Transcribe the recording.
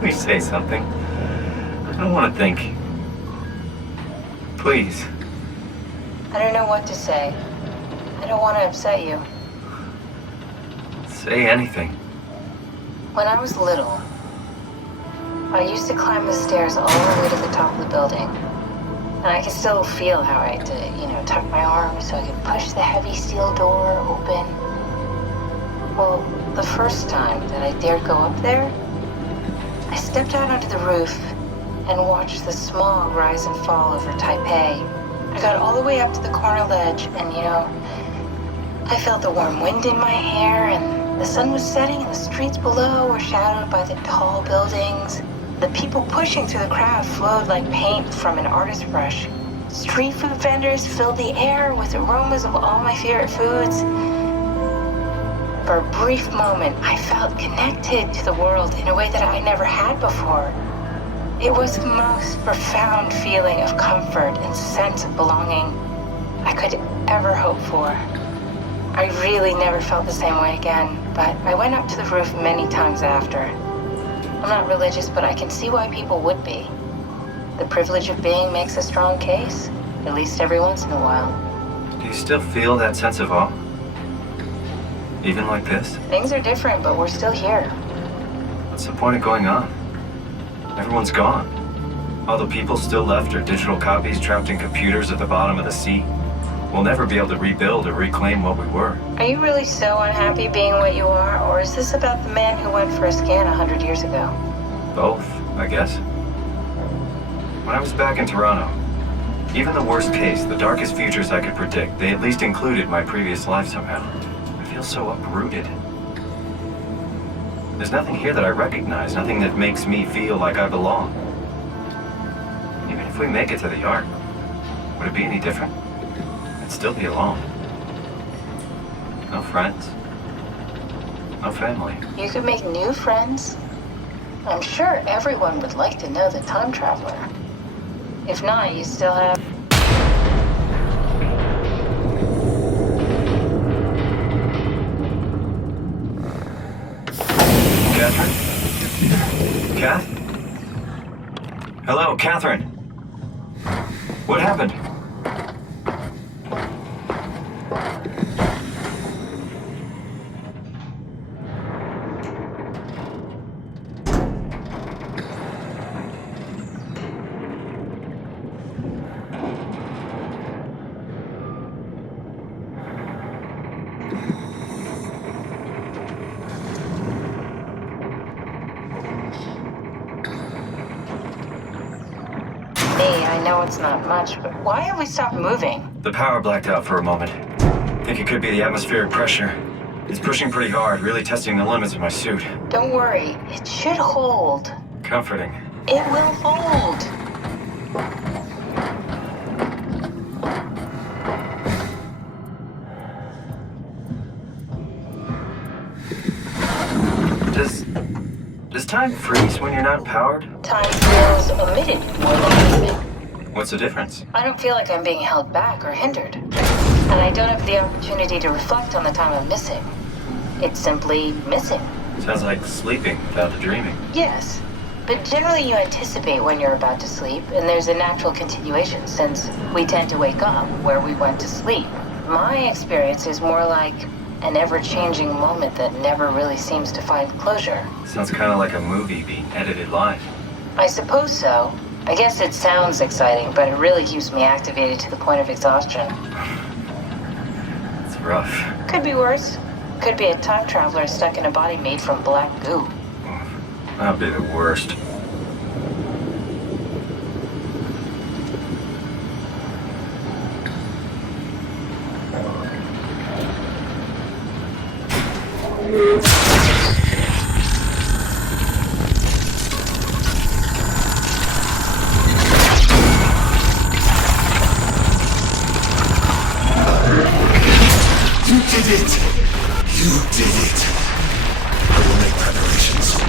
Let me say something. I don't want to think. Please. I don't know what to say. I don't want to upset you. Say anything. When I was little, I used to climb the stairs all the way to the top of the building. And I can still feel how I had to, tuck my arms so I could push the heavy steel door open. Well, the first time that I dared go up there, I stepped out onto the roof and watched the smog rise and fall over Taipei. I got all the way up to the corner ledge and, I felt the warm wind in my hair and the sun was setting and the streets below were shadowed by the tall buildings. The people pushing through the crowd flowed like paint from an artist's brush. Street food vendors filled the air with aromas of all my favorite foods. For a brief moment, I felt connected to the world in a way that I never had before. It was the most profound feeling of comfort and sense of belonging I could ever hope for. I really never felt the same way again, but I went up to the roof many times after. I'm not religious, but I can see why people would be. The privilege of being makes a strong case, at least every once in a while. Do you still feel that sense of awe? Even like this? Things are different, but we're still here. What's the point of going on? Everyone's gone. All the people still left are digital copies trapped in computers at the bottom of the sea. We'll never be able to rebuild or reclaim what we were. Are you really so unhappy being what you are, or is this about the man who went for a scan 100 years ago? Both, I guess. When I was back in Toronto, even the worst case, the darkest futures I could predict, they at least included my previous life somehow. I feel so uprooted. There's nothing here that I recognize, nothing that makes me feel like I belong. Even if we make it to the Ark, would it be any different? I'd still be alone. No friends. No family. You could make new friends. I'm sure everyone would like to know the time traveler. If not, you still have... Catherine? Kath? Hello, Catherine. What happened? I know it's not much, but why have we stopped moving? The power blacked out for a moment. Think it could be the atmospheric pressure. It's pushing pretty hard, really testing the limits of my suit. Don't worry, it should hold. Comforting. It will hold. Does time freeze when you're not powered? Time feels omitted more than anything. What's the difference? I don't feel like I'm being held back or hindered. And I don't have the opportunity to reflect on the time I'm missing. It's simply missing. Sounds like sleeping without the dreaming. Yes, but generally you anticipate when you're about to sleep, and there's a natural continuation since we tend to wake up where we went to sleep. My experience is more like an ever-changing moment that never really seems to find closure. Sounds kind of like a movie being edited live. I suppose so. I guess it sounds exciting, but it really keeps me activated to the point of exhaustion. It's rough. Could be worse. Could be a time traveler stuck in a body made from black goo. That'd be the worst. You did it! You did it! I will make preparations.